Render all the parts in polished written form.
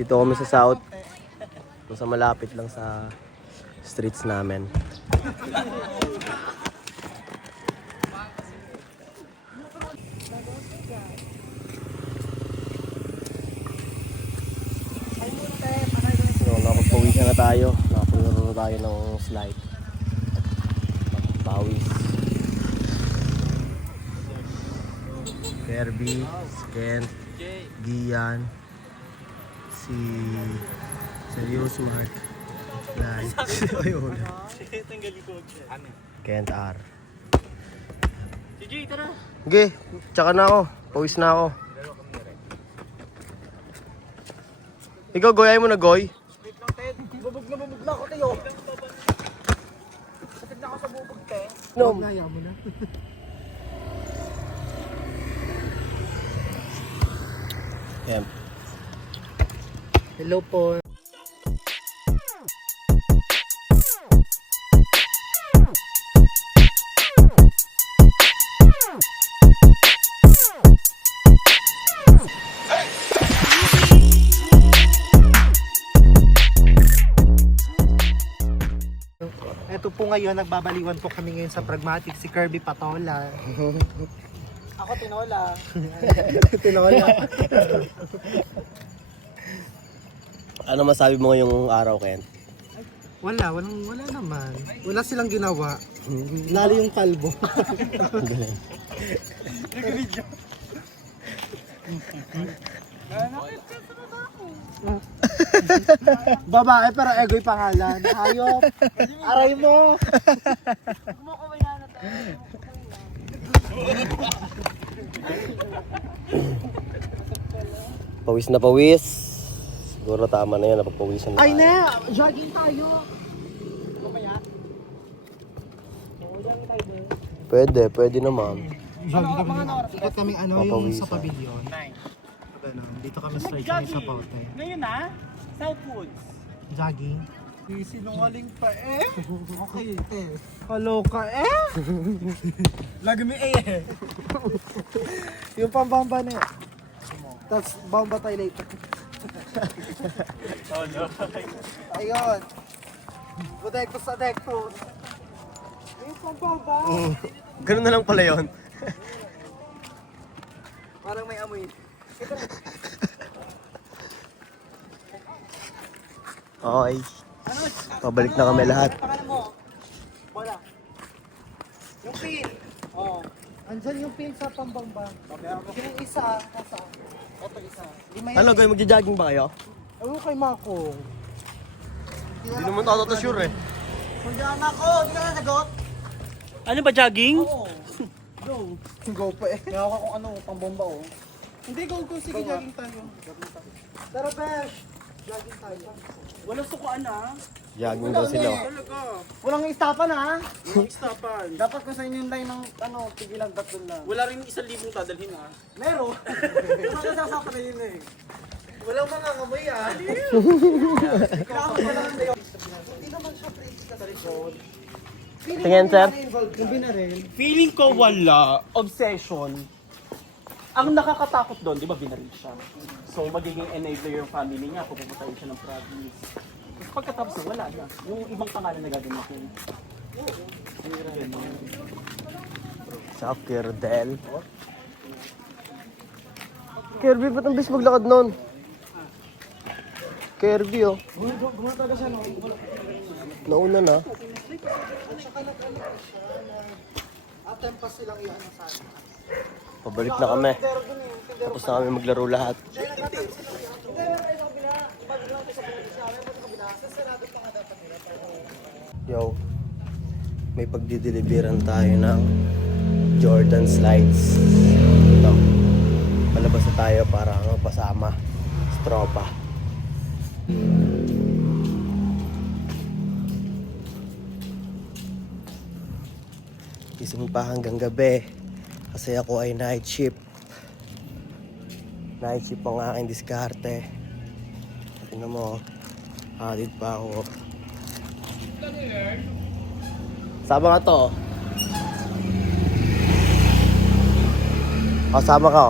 Dito kami sa South. Sa malapit lang sa streets namin. So, nakapagpawisan na tayo. Nakapaglaro na tayo ng slide. Pawis. Kirby, Kent, Gian, si Seryoso Mark, Kent R. CJ, tara! Okay, tsaka na ako. Pawis na ako. Ikaw, goyay mo na, Goy. Bubog na ako tayo. Sakit na ako sa bubog, te. No. Naya mo na. Yeah. Hello po. Ito po ngayon, nagbabaliwan po kami ngayon sa Pragmatic, si Kirby Patola. Ako tinola. Tinola. Ano masabi mo ngayong araw, Ken? Wala naman. Wala silang ginawa. Lalo yung kalbo. Nag-video. Babae pero ego'y pangalan. Hayop. Aray mo. Pawis na pawis. Siguro tama na yan, napagpawisan na. Ay na! Jogging tayo! Mamaya? Jogging tayo ba? Pwede naman. Jogging kami. Ikot kami yung Papawisan. sa pavilion. Ganun. Dito kami straight kami sa Paute. Ngayon na, Southwoods. Jogging. Sinungaling pa eh. Okay, te. Kaloka eh. Lagi mo eh. Yung pambamba na yan. Tapos bamba tayo later. Oh no. Ayun. Budek sa deck po. Yung pambamba. Ganun na lang pala yun. Parang may amoy. Okay. Pabalik na kami lahat. Pangalan mo? Wala. Yung pin. Oo. Andyan yung pin sa pambamba. Yung isa, nasa. Ito isa. Ano, Goy, magja-jogging ba kayo? Ewan kay Mako. Hindi naman ako sure eh. Magyan ako! Hindi ka nasagot? Ano ba, jogging? Oo. Go. Go pa eh. Kaya ako kung ano, pambomba oh. Hindi, go. Sige, jogging tayo. Tara, Besh. Jogging tayo. Walang sukaan ah. Jogging daw sila. Talaga. Walang istapan ha? Walang stopan. Dapat ko sa inyo yung line ng tigilang tatlong lang. Wala rin 1,000 dadalhin ah. Meron. Ano sasapan na yun eh? Walang mga kamay ah. Kailangan ko lang na yun. Hindi naman siya crazy sa likod. Tingin, sir. Yung binaril. Feeling ko wala. Obsession. Ang nakakatakot doon, di ba binaril siya? So magiging enabler yung family niya kung puputayin siya ng province. Tapos pagkatapos wala na. Yung ibang pangalan na gagamitin. Sa Kirdel. Kirby, ba't ang bis maglakad nun? Kirby, oh. Gumataga siya no? Nauna na. At saka nag-ano siya na attempt silang i-ano sa akin. Pabalik na kami. Tapos na kami maglaro lahat. Yo, may pagdideliveran tayo ng Jordan slides. Ito, palabas na tayo para magpasama sa tropa. Gising pa hanggang gabi kasi ako ay night shift. Night shift ang aking diskarte. Tingnan mo, hatid pa ako. Sama ka to. Kasama ka.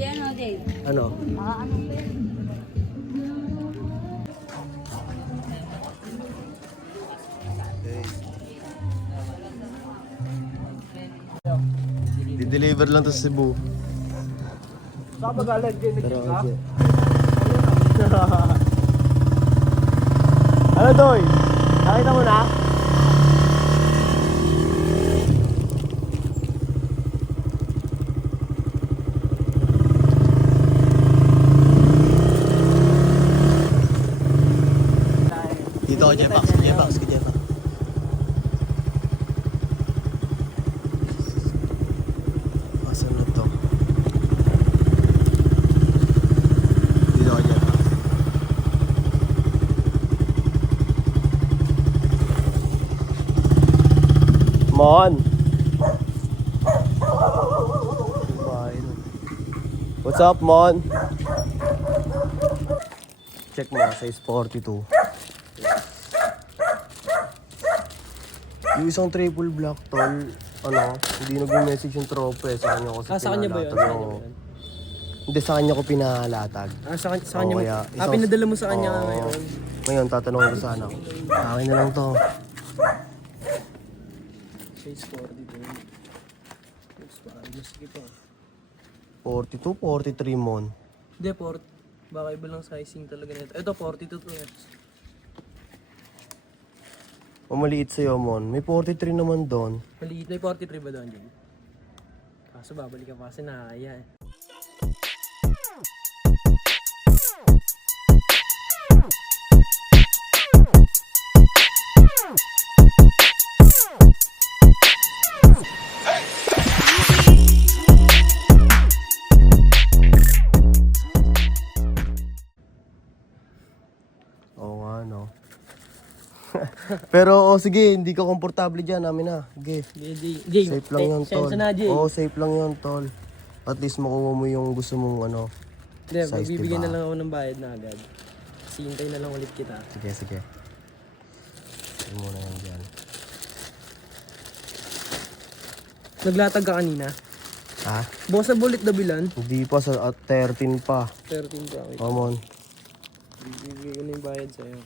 Yan o, Dave. Ano? Ano ba yun? Di-deliver lang to sa Cebu. Saan ba galing? Pero okay. Ano Doy? Nakita mo na? Dito ako, Jepax. Jepax, Jepax. Asan na to? Dito ako, Jepax. Mon! What's up, Mon? Check mo, size 42. Yung isang triple black tol, hindi nag-message yung trope sa kanya kasi Sa kanya ba yun? pinahalatag yung... Hindi, sa kanya ko pinahalatag. Sa kanya Oo, mo? kaya Pinadala mo sa kanya Oo. ngayon? Ngayon, tatanungin ko sana. Akin na lang to. Shades 42. Oops, parang sige pa. 42, 43 mon. Hindi, baka iba lang sizing talaga nito. Ito, 42 to. Maliit sa'yo, mon. May 43 naman doon. Maliit, may 43 ba doon, Jay? Kaso babalik ka pa kasi nakakaya eh. Oo nga, no. Pero, sige, hindi ka komportable dyan, namin na. Sige. Jay, Safe lang yun, tol. Sensa na, Jay. Oo, safe lang yun, tol. At least makuha mo yung gusto mong Hindi, size, magbibigyan diba? na lang ako ng bayad na agad. Sintay na lang ulit kita. Sige, sige. Sige muna yan dyan. Naglatag ka kanina? Ha? Bukas na bullet dabilan? Hindi pa, sa 13 pa. 13 pa. Wait. Come on. Bibigyan ko na yung bayad sa'yo.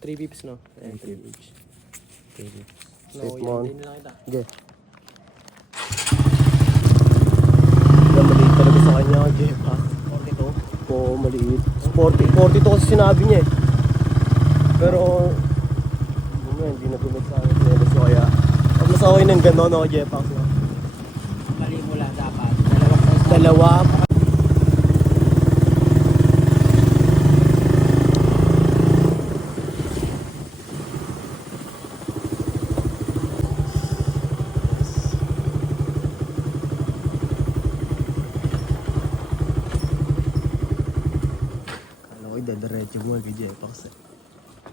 3 pips, no? Ayan, 3 pips. Safe mo. Hindi na lang kita. Sige. Yan, maliit talaga sa kanya, Jeff, ha? 42? Oo, maliit. 42 kasi sinabi niya eh. Pero, hindi na gumit sa akin. So, kaya, pag mas okay na yung gano'n, no, Jeff, ha? Mali mo lang dapat. Dalawa. Kala ko idadiretso mo kay Jepax eh.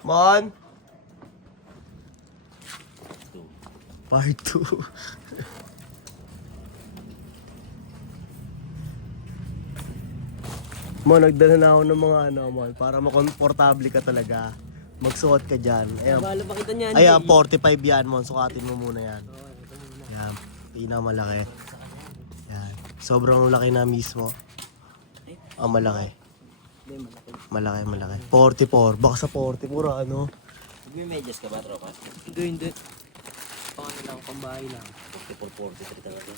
Mon! Part 2. Mo, nagdala na ako ng mga Mon, para makomportable ka talaga. Magsuot ka dyan. Ayan, Balo pa kita niyan. ayan 45 yan, Mon. Sukatin mo muna yan. Ayan, pinakamalaki. Ayan, sobrang laki na mismo. Malaki. Malaki, malaki. 44, baka sa 44 ano. May medyas ka ba, tropa? Hindi. Pang lang, pambahay lang. 44, 43 talaga.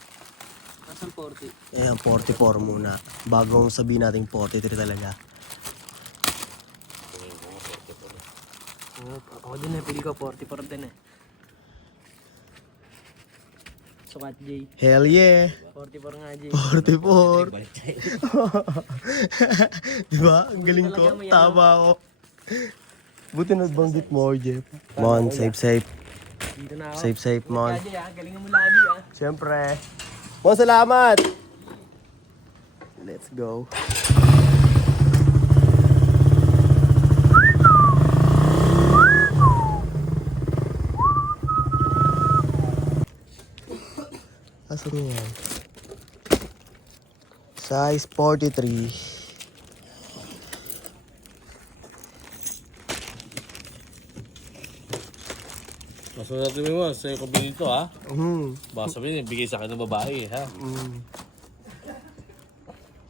Asan 40? Ayan, 44 muna. Bago sabihin natin 43 talaga. Oo, ako din eh. Pili ko 44 din eh. Sukat, Jay. Hell yeah! 44 nga, Jay. 44! Balik tayo. Diba? Ang galing ko. Tama ako. Buti nagbanggit mo, Jeff. Mon, safe. Dito na ako. Safe, Mon. Kaya, Jay, galingan mo lagi ah. Siyempre. Mon, salamat! Let's go. Asan mo yan? Size 43. Masunod natin mo, sa'yo ko bilhin to ha. Baka sabihin, bigay sa akin ng babae ha.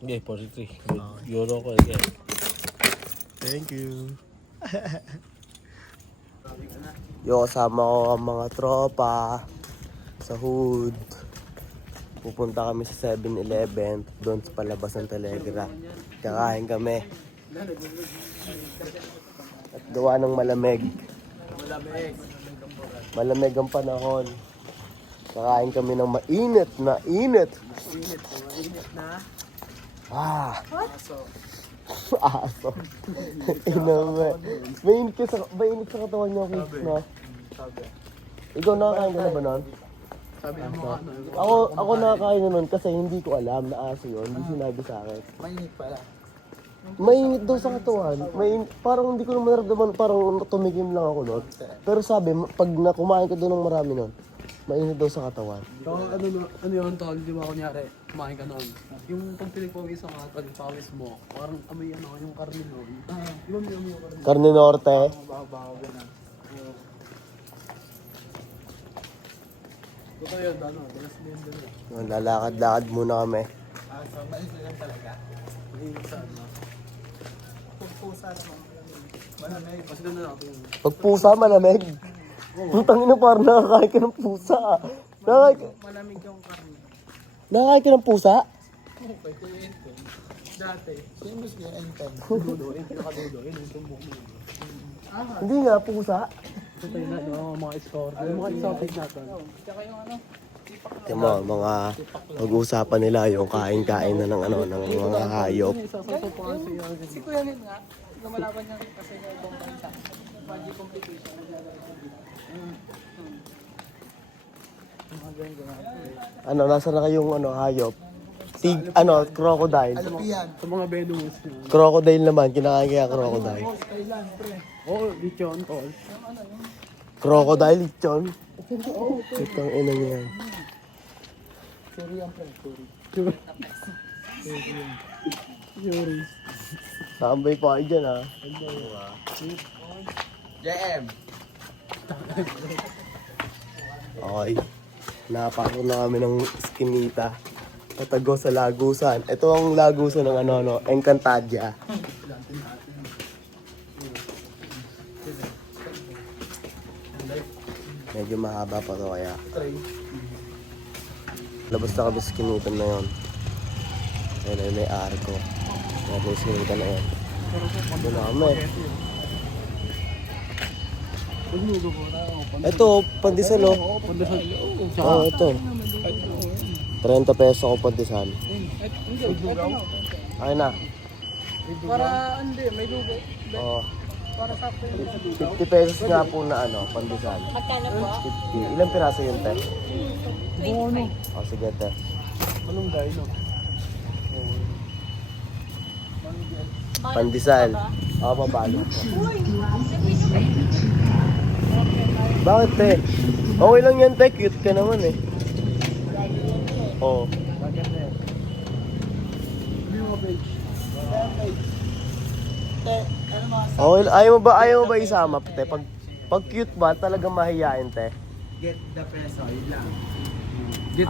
Hindi, 43. Euro ko again. Thank you. Yo, kasama ko ang mga tropa sa hood. Pupunta kami sa 7-Eleven doon sa palabas ng Telegra. Kakain kami. At gawa ng malamig. Malamig ang panahon. Kakain kami ng mainit na init. Ah. Aso. Inawa. Mainit sa katawan niyo, kids, no? Ikaw nakakain ka na ba nun? Ako nakakain na nun kasi hindi ko alam na aso yun. Hindi sinabi sa akin. Mainit pala. Mainit daw sa katawan. Parang hindi ko naman naramdaman, parang tumigim lang ako nun. Pero sabi, pag kumain ka doon ng marami nun, mainit daw sa katawan. So, ano yun, tol? Di ba, kunyari, kumain ka noon. Yung pag pinagpawis ang pagpawis mo, parang amoy yung karne noon. Di ba may amoy yung karne? Carne Norte. Bago-bago na. Totoo yun, dalas din doon. Lalakad-lakad muna kami. So, mainit na lang talaga. Mainit sa ano. Pusa naman. Malamig. Mas ganda natin yun. Pag pusa, malamig. Putang ina, parang nakakain ka ng pusa. Malamig yung karne. Nakakain ka ng pusa? Pwede yung enten. Dati. Same gusto yung enten. Duduin, pinakaduduin, yung tumbok mo. Hindi nga, pusa. Totoo yun na, mga score. Yung mga exotic natin. Tingnan mo, mga pag-uusapan nila yung kain-kain na ng mga hayop. Isasato pa kasi yun. Si Kuya Lin nga, lumalaban niya kasi ng ibang bansa. Budget complication. Nasa na kayong hayop? Crocodile. Sa mga bedouins yun. Crocodile naman, kinakain kaya crocodile. Thailand, pre. Oo, lechon, tol. Crocodile, lechon. Itong ina niya yan. Sorry yan, pre. Yuri. Tambay pa kayo dyan, ha? JM. Okay. Napako na kami ng Eskinita. Tatago sa Lagusan. Ito ang Lagusan ng Encantadia. Medyo mahaba pa to kaya. Labas na kami sa Eskinita na yun. Ayun ay may arko. Ayun yung Eskinita na yun. Doon na kami. Ito, pandesal oh. Pandesal. Oo, ito. 30 pesos ako pandesal. Ayun na. Para, hindi, may lugo. Oo. Para sa 50 pesos nga po na pandesal. Magkano po? 50. Ilang piraso yun, te? 25. O, sige, te. Anong dahil, no? Pandesal. Oo, pabalo. Bakit, te? Okay lang yan, te. Cute ka naman, eh. Oo. Okay, ayaw mo ba isama, te? Pag cute ba, talagang mahihain, te? Get the peso, yun lang. Get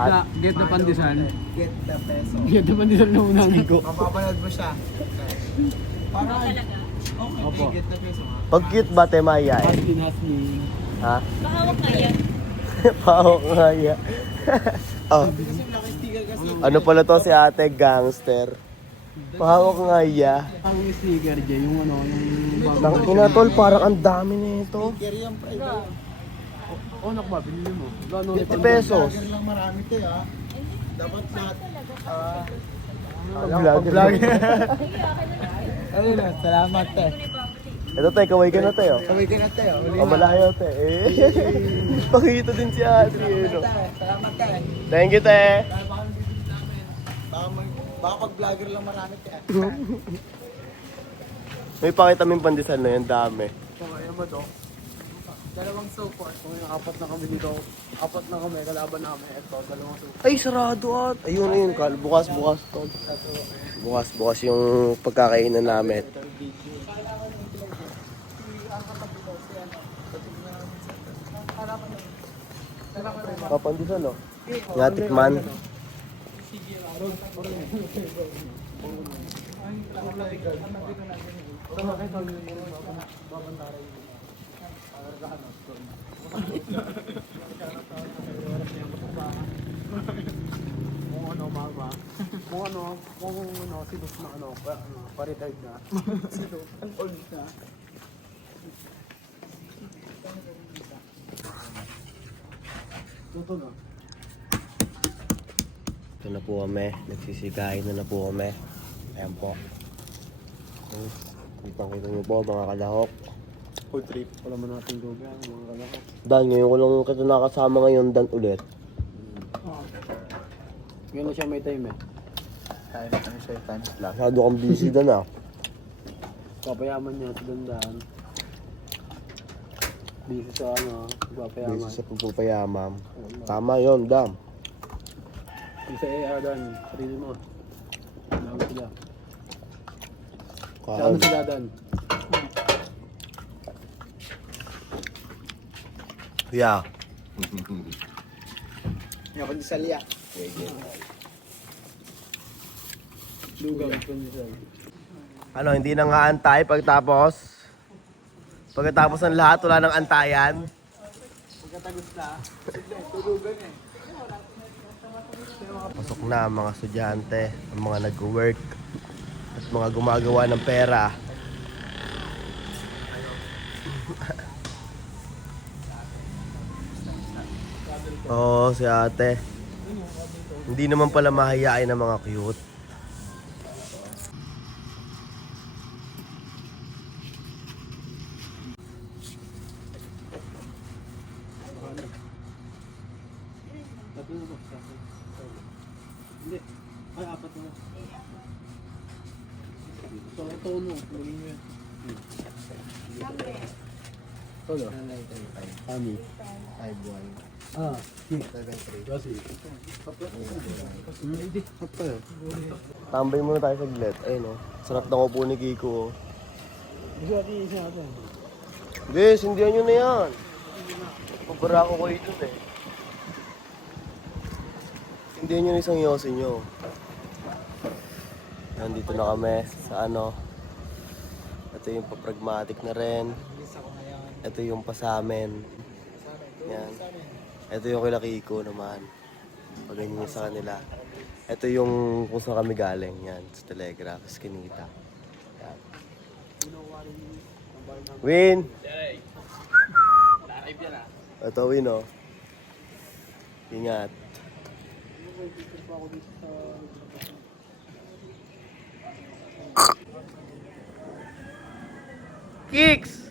na pandesal. Get the peso. Get na pandesal na una. Mapapanood mo siya. Para, Opo. get the peso. Pag cute ba, te, mahihain? Haslin. Ha? Mahawak nga yan. Pahok nga yan. Oh. Ano pala to si ate, gangster. Pahawak nga iya. Ang sneaker, Jay, yung ano, yung... Nang inatol, parang ang dami nito. Carry yung pre. Oh, naku ba, binili mo. Gano'n? 50 pesos. Vlogger lang marami te ha. Dapat lahat. Vlog. Ayun na, salamat te. Ito te, kaway ka na te oh. Kaway ka na te. Oh, malayo te. Pakita din si ate. No? Salamat te. Thank you te. Baka pag vlogger lang marami te. May pakita min pandesal na yan, dami. Okay, ano ba to? Dalawang support. Kung yung apat na kami dito, apat na kami, kalaban namin. Ito, dalawang support. Ay, sarado at. Ayun, Carl. Bukas, tol. Bukas yung pagkakainan namin. Papandisal, no? Yatik man. Kung ano, mama. Kung ano, sinus na ano, pa-retired na. Sinus, old na. Ito na. Ito na po kami. Nagsisigahin na po kami. Ayan po. Kitang-kita niyo po mga kalahok. Food trip. Wala man natin lugar, mga kalakot. Dan, ngayon ko lang kita nakasama ngayon, Dan ulit. Ngayon na siya may time eh. Masyado kang busy, Dan ah. Papayaman niya sa dandaan. Busy sa ano, papayaman. Busy sa pagpapayamam. Tama yon, Dam. Yung sa AR dan, sarili mo. Namin sila. Sa ano sila dan? Yeah. Yung pandisalya. Lugaw, kondisyon. Ano, hindi na nga antay pagkatapos ng lahat, wala nang antayan. Pagkatagos na, tulugan eh. Pasok na ang mga estudyante, ang mga nag-work, at mga gumagawa ng pera. Oo, si ate. Hindi naman pala mahayain ng mga cute. Hindi. Ay, apat na. So, ito no. Lagyan mo yan. Todo. Ami. Ah, kasi. Hindi. Apa yun? Tambay muna tayo saglit. Ayun oh. Sarap ng upo ni Kiko. oh. Gusto natin isa natin. Guys, hindi nyo na yan. Pabara ko kayo dun eh. Hindi nyo na isang yosin nyo. Nandito na kami sa ano. Ito yung pa-pragmatic na rin. Ito yung pa sa amin. Yan. Ito yung kila Kiko naman. Pag ganyan yung sa kanila. Ito yung kung saan kami galing. Yan, sa Telegraph, sa Kinita. Yan. Win! Ito Win oh. Ingat. Kicks!